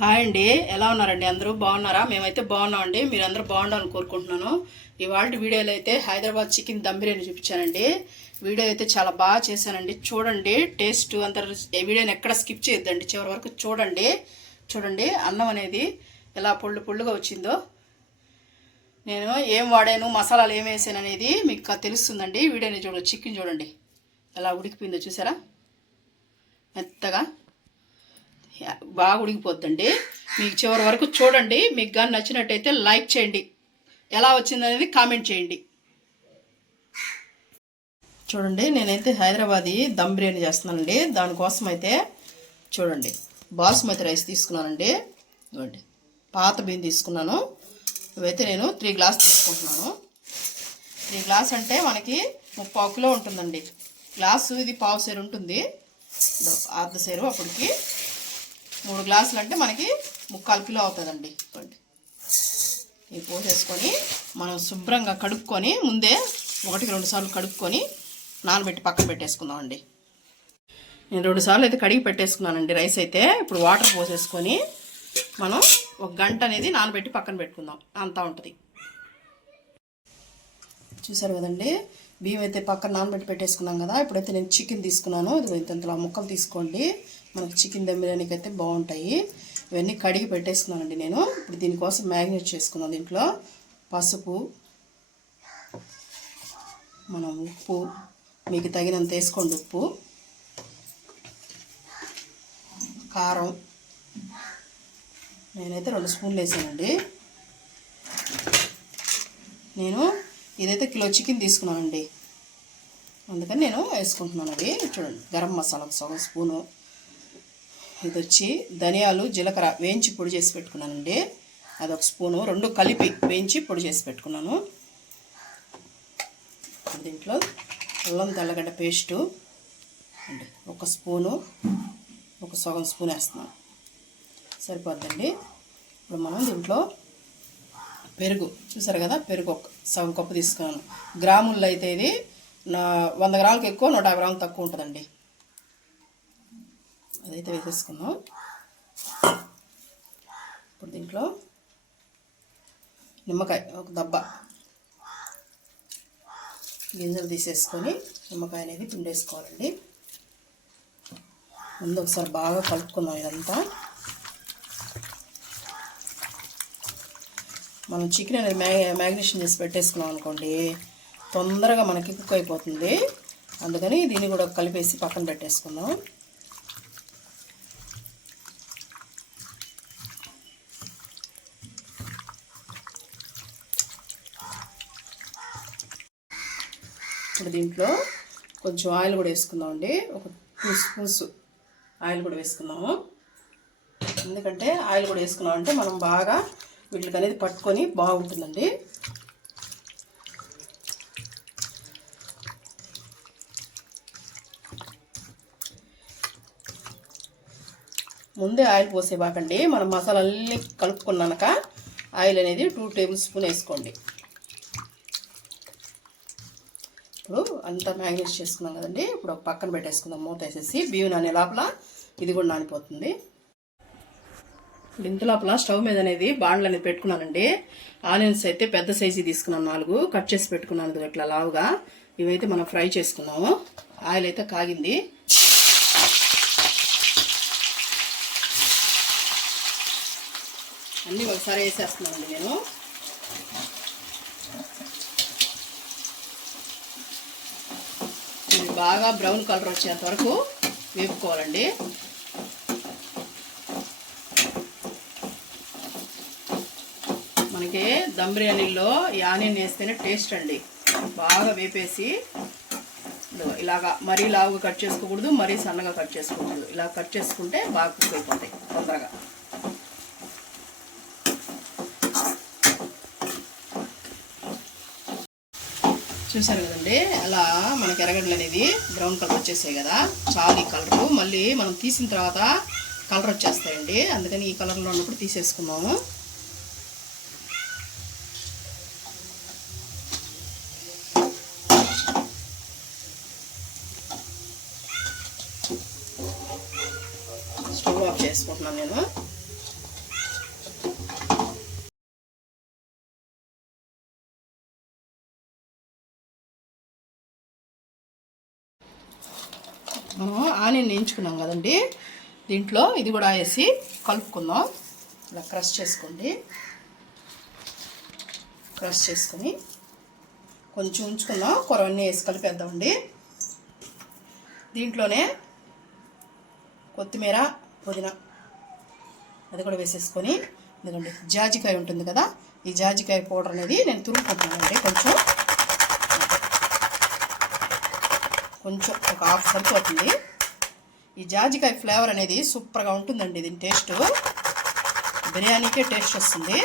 Hi అండి, ఎలా ఉన్నారండి? అందరూ బాగున్నారా? మేమైతే బాగున్నామండి. మీరందరూ బాగుండాలని కోరుకుంటున్నాను. ఇవాళ వీడియోలో అయితే హైదరాబాద్ చికెన్ దమ్ బిర్యానీ చూపించానండి. వీడియో అయితే చాలా బాగా చేశానండి. చూడండి, టేస్ట్ అంత వీడియోని ఎక్కడ స్కిప్ చేయొద్దండి, చివరి వరకు చూడండి. చూడండి అన్నం అనేది ఎలా పుళ్ళుగా వచ్చిందో. నేను ఏం వాడాను, మసాలాలు ఏం వేసాను అనేది మీకు తెలుస్తుందండి. వీడియోని చూడండి. చికెన్ చూడండి ఎలా ఉడికిపోయిందో, చూసారా? మెత్తగా బాగా ఉడికిపోద్దండి. మీకు చివరి వరకు చూడండి. మీకు కానీ నచ్చినట్టయితే లైక్ చేయండి. ఎలా వచ్చిందనేది కామెంట్ చేయండి. చూడండి, నేనైతే హైదరాబాదీ దమ్ బిర్యానీ చేస్తున్నానండి. దానికోసం అయితే చూడండి, బాస్మతి రైస్ తీసుకున్నానండి. ఇవ్వండి, పాత బియ్యం తీసుకున్నాను. ఇవైతే నేను 3 గ్లాస్ తీసుకుంటున్నాను. 3 గ్లాస్ అంటే మనకి 30 కిలో ఉంటుందండి. గ్లాసు ఇది పావు సేరు ఉంటుంది, అర్ధ సేరు. అప్పటికి 3 గ్లాసులు అంటే మనకి 3/4 కిలో అవుతుందండి. ఇవి పోసేసుకొని మనం శుభ్రంగా కడుక్కొని ముందే 1-2 సార్లు కడుక్కొని నానబెట్టి పక్కన పెట్టేసుకుందామండి. నేను 2 సార్లు అయితే కడిగి పెట్టేసుకున్నానండి రైస్ అయితే. ఇప్పుడు వాటర్ పోసేసుకొని మనం 1 గంట అనేది నానబెట్టి పక్కన పెట్టుకుందాం. అంతా ఉంటుంది. చూసారు కదండి, బియ్యం అయితే పక్కన నానబెట్టి పెట్టేసుకున్నాం కదా. ఇప్పుడైతే నేను చికెన్ తీసుకున్నాను. ఇది ఇంతలా ముక్కలు తీసుకోండి. మనకి చికెన్ దమ్ బిర్యానీకి అయితే బాగుంటాయి. ఇవన్నీ కడిగి పెట్టేసుకున్నానండి నేను. ఇప్పుడు దీనికోసం మ్యారినేట్ చేసుకున్నాను. దీంట్లో పసుపు, మనం ఉప్పు మీకు తగినంత వేసుకోండి. ఉప్పు, కారం నేనైతే 2 స్పూన్లు వేసానండి. నేను ఇదైతే కిలో చికెన్ తీసుకున్నానండి, అందుకని నేను వేసుకుంటున్నాను. అది చూడండి, గరం మసాలా 1 స్పూను. ఇది వచ్చి ధనియాలు, జీలకర్ర వేయించి పొడి చేసి పెట్టుకున్నానండి, అది 1 స్పూను. 2 కలిపి వేయించి పొడి చేసి పెట్టుకున్నాను. దీంట్లో అల్లం తెల్లగడ్డ పేస్టు అండి 1 స్పూను, 1 స్పూన్ వేస్తున్నాను, సరిపోద్దండి. ఇప్పుడు మనం దీంట్లో పెరుగు చూసారు కదా, పెరుగు 1 కప్పు తీసుకున్నాను. గ్రాముల్లో అయితే ఇది 100 గ్రాములకు ఎక్కువ, 150 గ్రాములు తక్కువ ఉంటుందండి. అదైతే వేసేసుకున్నాం. ఇప్పుడు దీంట్లో నిమ్మకాయ 1 దబ్బ గింజలు తీసేసుకొని నిమ్మకాయ అనేది పిండేసుకోవాలండి. ముందు ఒకసారి బాగా కలుపుకుందాం. ఇదంతా మనం చికెన్ అనేది మ్యాగ్నేషన్ చేసి పెట్టేసుకున్నాం అనుకోండి, తొందరగా మనకి కుక్ అయిపోతుంది. అందుకని దీన్ని కూడా కలిపేసి పక్కన పెట్టేసుకుందాం. ఇప్పుడు దీంట్లో కొంచెం ఆయిల్ కూడా వేసుకుందాం అండి. 2 స్పూన్స్ ఆయిల్ కూడా వేసుకున్నాము. ఎందుకంటే ఆయిల్ కూడా వేసుకున్నామంటే మనం బాగా వీటికి అనేది పట్టుకొని బాగుంటుందండి. ముందే ఆయిల్ పోసేబాకండి. మనం మసాలాలన్నీ కలుపుకున్నాక ఆయిల్ అనేది 2 టేబుల్ స్పూన్ వేసుకోండి. ఇప్పుడు అంతా మ్యాగ్నేట్ చేసుకున్నాం కదండి. ఇప్పుడు పక్కన పెట్టేసుకుందాం మూత వేసేసి. బియ్యం నానే లోపల ఇది కూడా నానిపోతుంది. ఇంత లోపల స్టవ్ మీద అనేది బాండ్లు అనేది పెట్టుకున్నానండి. ఆనియన్స్ అయితే పెద్ద సైజు తీసుకున్నాను, 4 కట్ చేసి పెట్టుకున్నాను ఇట్లా లావుగా. ఇవైతే మనం ఫ్రై చేసుకున్నాము. ఆయిల్ అయితే కాగింది. అన్నీ ఒకసారి వేసేస్తున్నానండి నేను. ఇది బాగా బ్రౌన్ కలర్ వచ్చేంత వరకు వేపుకోవాలండి. మనకి దమ్ బిర్యానీలో ఈ ఆనియన్ వేస్తేనే టేస్ట్ అండి. బాగా వేపేసి ఇలాగా మరీ లావుగా కట్ చేసుకోకూడదు, మరీ సన్నగా కట్ చేసుకోకూడదు. ఇలా కట్ చేసుకుంటే బాగా కుక్ అయిపోతాయి తొందరగా. చూసారు కదండి, అలా మనకి ఎర్రగడ్డలు అనేది బ్రౌన్ కలర్ వచ్చేసాయి కదా. చాలు ఈ కలరు. మళ్ళీ మనం తీసిన తర్వాత కలర్ వచ్చేస్తాయండి, అందుకని ఈ కలర్లో ఉన్నప్పుడు తీసేసుకున్నాము. స్టవ్ ఆఫ్ చేసుకుంటున్నాను నేను. మనం ఆనియన్ వేయించుకున్నాం కదండి, దీంట్లో ఇది కూడా వేసి కలుపుకుందాం. ఇలా క్రష్ చేసుకోండి. క్రష్ చేసుకొని కొంచెం ఉంచుకుందాం, కూరవన్నీ వేసి కలిపేద్దామండి. దీంట్లోనే కొత్తిమీర, పుదీనా అది కూడా వేసేసుకొని, ఎందుకంటే జాజికాయ ఉంటుంది కదా, ఈ జాజికాయ పౌడర్ అనేది నేను తురుముకుంటున్నానండి. కొంచెం ఒక హాఫ్ సరిపోతుంది. ఈ జాజికాయ ఫ్లేవర్ అనేది సూపర్గా ఉంటుందండి. దీని టేస్ట్ బిర్యానీకే టేస్ట్ వస్తుంది.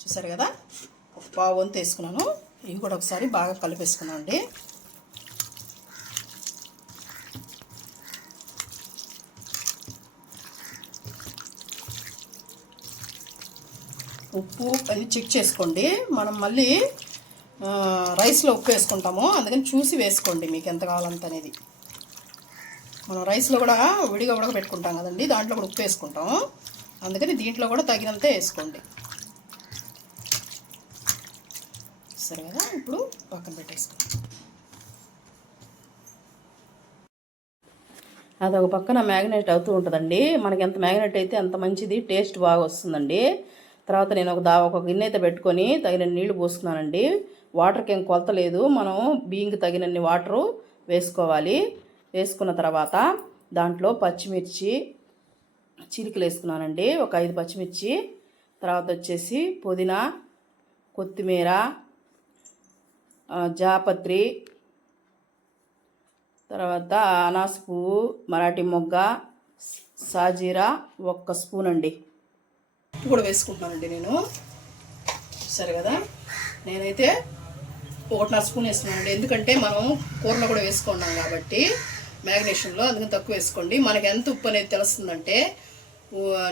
చూసారు కదా, ఒక పావు వంతు వేసుకున్నాను. ఇవి కూడా ఒకసారి బాగా కలిపేసుకున్నాను అండి. ఉప్పు అన్నీ చెక్ చేసుకోండి. మనం మళ్ళీ రైస్లో ఉప్పు వేసుకుంటాము, అందుకని చూసి వేసుకోండి మీకు ఎంత కావాలంత అనేది. మనం రైస్లో కూడా విడిగా ఉడకబెట్టుకుంటాం కదండి, దాంట్లో కూడా ఉప్పు వేసుకుంటాము, అందుకని దీంట్లో కూడా తగినంత వేసుకోండి. సరే కదా, ఇప్పుడు పక్కన పెట్టేసుకోండి. అదొక పక్కన మ్యాగ్నేట్ అవుతూ ఉంటుందండి. మనకి ఎంత మ్యాగ్నేట్ అయితే అంత మంచిది, టేస్ట్ బాగా వస్తుందండి. తర్వాత నేను ఒక గిన్నె అయితే పెట్టుకొని తగినన్ని నీళ్లు పోసుకున్నానండి. వాటర్కి ఏం కొలత లేదు, మనం బియ్యంకి తగినన్ని వాటరు వేసుకోవాలి. వేసుకున్న తర్వాత దాంట్లో పచ్చిమిర్చి చిలుకలు వేసుకున్నానండి, ఒక 5 పచ్చిమిర్చి. తర్వాత వచ్చేసి పుదీనా, కొత్తిమీర, జాపత్రి, తర్వాత అనాస పువ్వు, మరాఠీ మొగ్గ, సాజీరా 1 స్పూన్ అండి. ఉప్పు కూడా వేసుకుంటున్నానండి నేను. సరే కదా, నేనైతే 1.5 స్పూన్ వేసుకున్నానండి. ఎందుకంటే మనం కూరలో కూడా వేసుకున్నాం కాబట్టి మ్యాగ్నేషన్లో, అందుకని తక్కువ వేసుకోండి. మనకి ఎంత ఉప్పు అనేది తెలుస్తుందంటే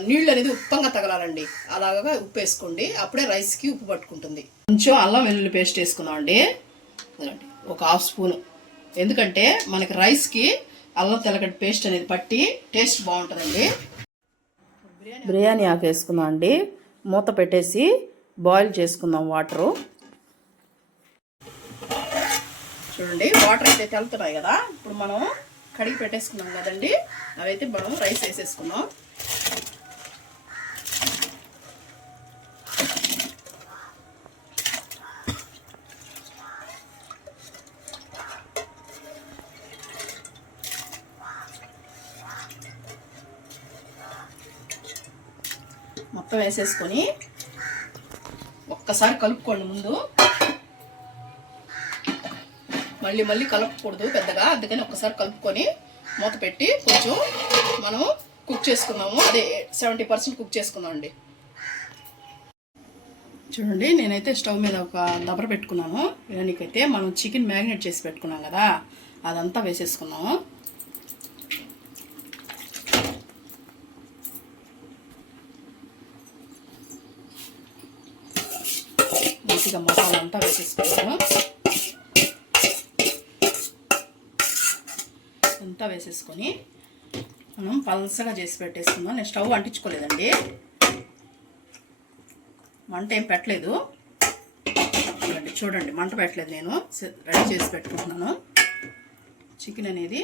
నీళ్ళు అనేది ఉప్పంగా తగలాలండి, అలాగా ఉప్పు వేసుకోండి, అప్పుడే రైస్కి ఉప్పు పట్టుకుంటుంది. కొంచెం అల్లం వెల్లుల్లి పేస్ట్ వేసుకున్నామండి, ఒక 1/2 స్పూను. ఎందుకంటే మనకి రైస్కి అల్లం తెల్లగడ్డ పేస్ట్ అనేది పట్టి టేస్ట్ బాగుంటుందండి. బిర్యానీ ఆకు వేసుకుందాం అండి. మూత పెట్టేసి బాయిల్ చేసుకుందాం వాటరు. చూడండి, వాటర్ అయితే తెలుతున్నాయి కదా, ఇప్పుడు మనం కడిగి పెట్టేసుకున్నాం కదండి, అవైతే మనం రైస్ వేసేసుకున్నాం. మొత్తం వేసేసుకొని ఒక్కసారి కలుపుకోండి. ముందు మళ్ళీ కలపకూడదు పెద్దగా, అందుకని ఒక్కసారి కలుపుకొని మూత పెట్టి కొంచెం మనం కుక్ చేసుకుందాము. అదే 70% కుక్ చేసుకుందాం అండి. చూడండి, నేనైతే స్టవ్ మీద ఒక దబర పెట్టుకున్నాను. బిర్యానీకైతే మనం చికెన్ మ్యారినేట్ చేసి పెట్టుకున్నాం కదా, అదంతా వేసేసుకున్నాము. మంచిగా మసాలా అంతా వేసేసుకున్నాము. అంతా వేసేసుకొని మనం పల్సగా చేసి పెట్టేసుకుందాం. నేను స్టవ్ అంటించుకోలేదండి, మంట ఏం పెట్టలేదు. చూడండి, మంట పెట్టలేదు, నేను రెడీ చేసి పెట్టుకుంటున్నాను. చికెన్ అనేది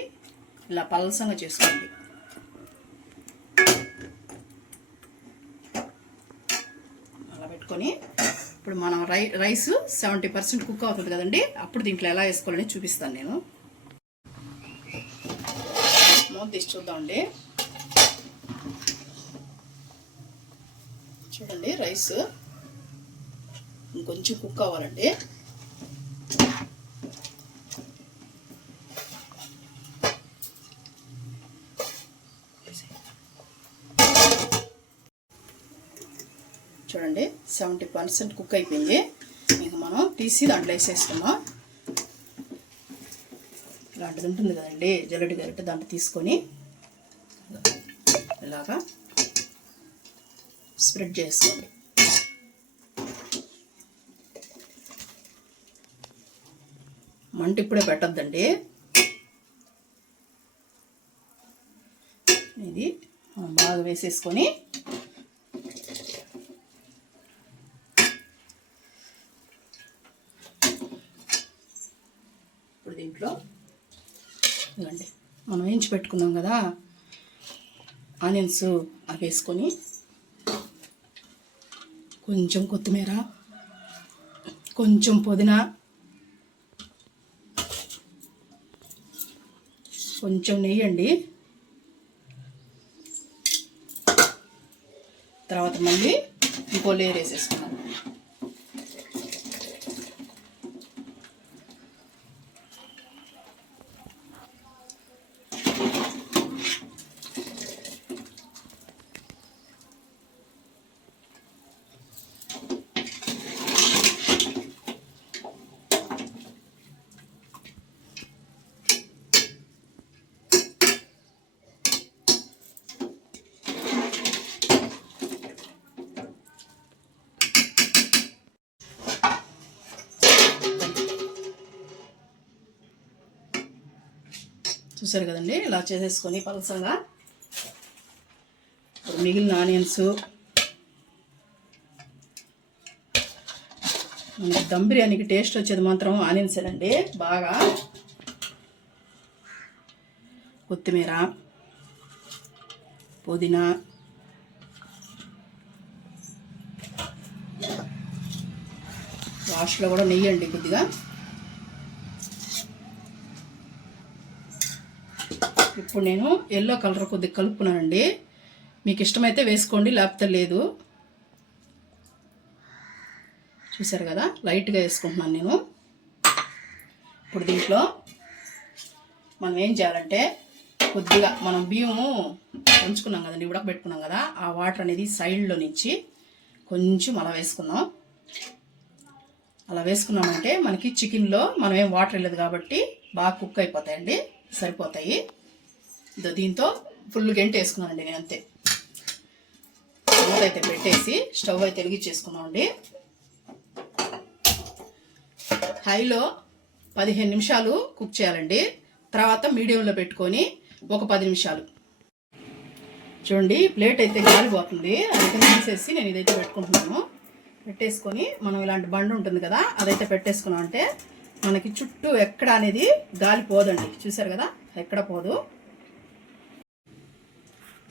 ఇలా పల్సంగా చేసుకోండి. అలా పెట్టుకొని ఇప్పుడు మనం రైస్ 70% కుక్ అవుతుంది కదండి, అప్పుడు దీంట్లో ఎలా వేసుకోవాలని చూపిస్తాను నేను. మూత తీసి చూద్దామండి. చూడండి, రైస్ ఇంకొంచెం కుక్ అవ్వాలండి. చూడండి, 70% కుక్ అయిపోయింది. ఇంకా మనం తీసి దాంట్లో వేసేసుకున్నాం. ఇలాంటిది ఉంటుంది కదండి, జల్లెడ గరిటె, దాంట్లో తీసుకొని ఇలాగా స్ప్రెడ్ చేసుకోండి. మంట ఇప్పుడే పెట్టద్దండి, ఇది బాగా వేసేసుకొని దీంట్లో ఇవ్వండి మనం వేయించి పెట్టుకున్నాం కదా ఆనియన్స్ అవి వేసుకొని కొంచెం కొత్తిమీర, కొంచెం పుదీనా, కొంచెం నెయ్యి అండి. తర్వాత మళ్ళీ ఇంకో లేయర్ వేసేసుకున్నాం. చూసారు కదండి, ఇలా చేసేసుకొని పలసంగా మిగిలిన ఆనియన్స్ మనకి దమ్ బిర్యానీకి టేస్ట్ వచ్చేది మాత్రం ఆనియన్సేనండి. బాగా కొత్తిమీర, పుదీనా, లాస్ట్లో కూడా నెయ్యి అండి కొద్దిగా. ఇప్పుడు నేను ఎల్లో కలర్ కొద్దిగా కలుపుకున్నానండి. మీకు ఇష్టమైతే వేసుకోండి, లేకపోతే లేదు. చూసారు కదా, లైట్గా వేసుకుంటున్నాను నేను. ఇప్పుడు దీంట్లో మనం ఏం చేయాలంటే కొద్దిగా మనం బియ్యము ఉంచుకున్నాం కదండి, ఉడకబెట్టుకున్నాం కదా, ఆ వాటర్ అనేది సైడ్లో నుంచి కొంచెం అలా వేసుకుందాం. అలా వేసుకున్నామంటే మనకి చికెన్లో మనం ఏం వాటర్ వెళ్ళదు కాబట్టి బాగా కుక్ అయిపోతాయండి, సరిపోతాయి. దీంతో ఫుల్ గంట వేసుకున్నానండి నేను, అంతే. మూత అయితే పెట్టేసి స్టవ్ అయితే వెలిగించేసుకున్నామండి. హైలో 15 నిమిషాలు కుక్ చేయాలండి. తర్వాత మీడియంలో పెట్టుకొని ఒక 10 నిమిషాలు. చూడండి, ప్లేట్ అయితే గాలిపోతుంది, అదైతే తీసేసి నేను ఇదైతే పెట్టుకుంటున్నాను. పెట్టేసుకొని మనం ఇలాంటి బండ ఉంటుంది కదా, అదైతే పెట్టేసుకున్నాం అంటే మనకి చుట్టూ ఎక్కడ అనేది గాలి పోదండి. చూసారు కదా, ఎక్కడ పోదు.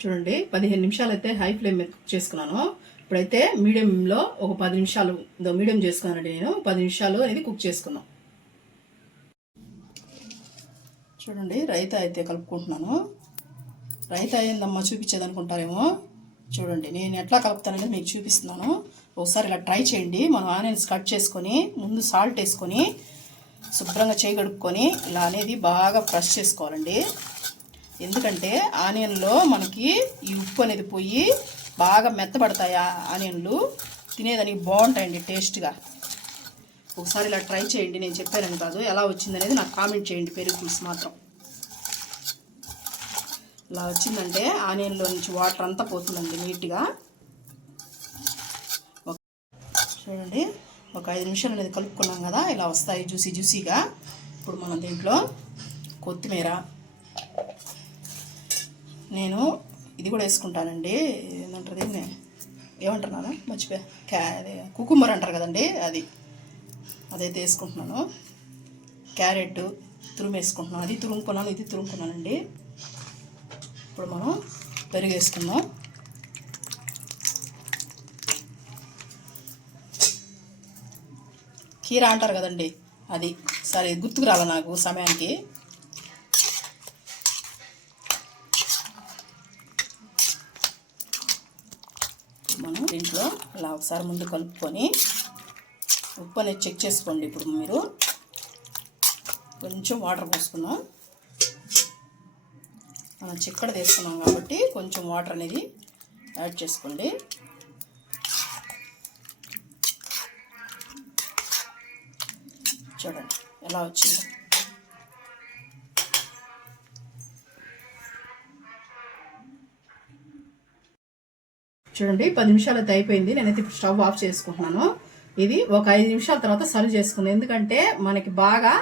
చూడండి, 15 నిమిషాలు అయితే హై ఫ్లేమ్ మీద కుక్ చేసుకున్నాను. ఇప్పుడైతే మీడియంలో ఒక 10 నిమిషాలు మీడియం చేసుకున్నానండి నేను. 10 నిమిషాలు అనేది కుక్ చేసుకున్నాం. చూడండి, రైతా అయితే కలుపుకుంటున్నాను. రైతా ఏందమ్మా చూపించేది అనుకుంటారేమో. చూడండి, నేను ఎట్లా కలుపుతాననేది మీకు చూపిస్తున్నాను. ఒకసారి ఇలా ట్రై చేయండి. మనం ఆనియన్స్ కట్ చేసుకొని ముందు సాల్ట్ వేసుకొని శుభ్రంగా చేయగడుక్కొని ఇలా అనేది బాగా ప్రెస్ చేసుకోవాలండి. ఎందుకంటే ఆనియన్లో మనకి ఈ ఉప్పు అనేది పోయి బాగా మెత్తబడతాయి. ఆనియన్లు తినేదానికి బాగుంటాయండి టేస్ట్గా. ఒకసారి ఇలా ట్రై చేయండి. నేను చెప్పానని కాదు, ఎలా వచ్చిందనేది నాకు కామెంట్ చేయండి. పెరుగు పులుసు మాత్రం ఇలా వచ్చిందంటే ఆనియన్లో నుంచి వాటర్ అంతా పోతుందండి నీట్గా. చూడండి, ఒక 5 నిమిషాలు అనేది కలుపుకున్నాం కదా, ఇలా వస్తాయి జ్యూసీ జ్యూసీగా. ఇప్పుడు మనం దీంట్లో కొత్తిమీర, నేను ఇది కూడా వేసుకుంటానండి, ఏంటంటారు దీన్ని, ఏమంటున్నాను మర్చిపోయా, కుకుంబర్ అంటారు కదండి, అదైతే వేసుకుంటున్నాను. క్యారెట్ తురుము వేసుకుంటున్నాను, అది తురుముకున్నాను, ఇది తురుముకున్నానండి. ఇప్పుడు మనం పెరుగు వేసుకుందాం. కీరా అంటారు కదండి, అది సరే గుర్తుకు రాల నాకు సమయానికి. మనం దీంట్లో ఇలా ఒకసారి ముందు కలుపుకొని ఉప్పు అనేది చెక్ చేసుకోండి. ఇప్పుడు మీరు కొంచెం వాటర్ పోసుకుందాం. మనం చిక్కడ తీసుకున్నాం కాబట్టి కొంచెం వాటర్ అనేది యాడ్ చేసుకోండి. చూడండి ఎలా వచ్చిందో. చూడండి, 10 నిమిషాలు అయితే అయిపోయింది. నేనైతే ఇప్పుడు స్టవ్ ఆఫ్ చేసుకుంటున్నాను. ఇది ఒక 5 నిమిషాల తర్వాత సర్వ్ చేసుకుందాం. ఎందుకంటే మనకి బాగా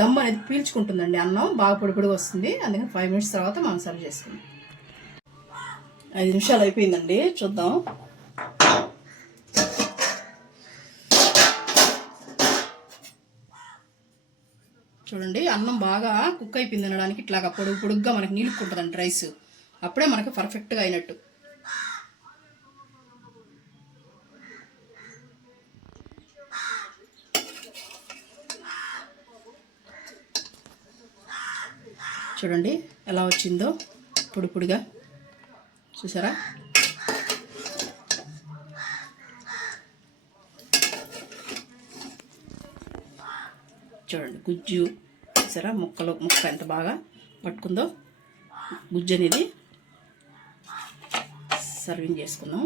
దమ్ అనేది పీల్చుకుంటుందండి, అన్నం బాగా పొడి పొడిగా వస్తుంది. అందుకని 5 మినిట్స్ తర్వాత మనం సర్వ్ చేసుకుందాం. 5 నిమిషాలు అయిపోయిందండి, చూద్దాం. చూడండి అన్నం బాగా కుక్ అయిపోయింది తినడానికి. ఇట్లాగా పొడుగ్గా మనకి నీళ్ళుకుంటుందండి రైస్. అప్పుడే మనకి పర్ఫెక్ట్గా అయినట్టు. చూడండి ఎలా వచ్చిందో పొడిగా, చూసారా? చూడండి గుజ్జు చూసారా, ముక్క ఎంత బాగా పట్టుకుందో గుజ్జు అనేది. సర్వింగ్ చేసుకుందాం.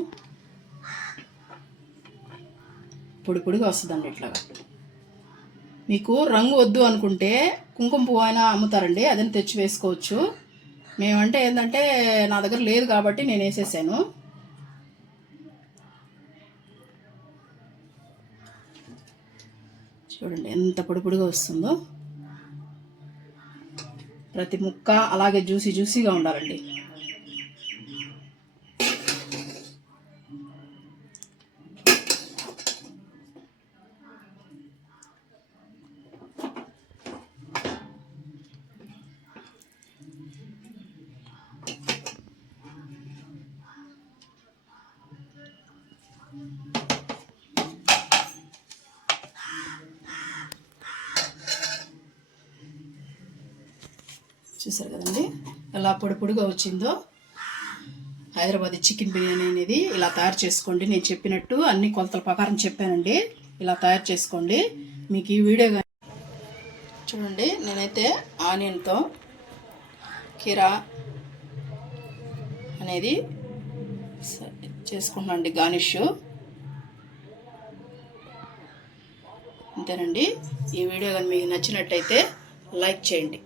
పొడిగా వస్తుందండి ఇట్లాగా. మీకు రంగు వద్దు అనుకుంటే కుంకుమ పువ్వు అయినా అమ్ముతారండి, అదని తెచ్చి వేసుకోవచ్చు. మేమంటే ఏంటంటే నా దగ్గర లేదు కాబట్టి నేను వేసేసాను. చూడండి ఎంత పొడిగా వస్తుందో. ప్రతి ముక్క అలాగే జ్యూసీగా ఉండాలండి. చూసారు కదండి ఎలా పొడిగా వచ్చిందో. హైదరాబాదీ చికెన్ బిర్యానీ అనేది ఇలా తయారు చేసుకోండి. నేను చెప్పినట్టు అన్ని కొలతల ప్రకారం చెప్పానండి. ఇలా తయారు చేసుకోండి. మీకు ఈ వీడియో చూడండి, నేనైతే ఆనియన్తో కీరా అనేది చేసుకుంటున్నాను అండి, గార్నిష్. అంతేనండి. ఈ వీడియో కానీ మీకు నచ్చినట్టయితే లైక్ చేయండి.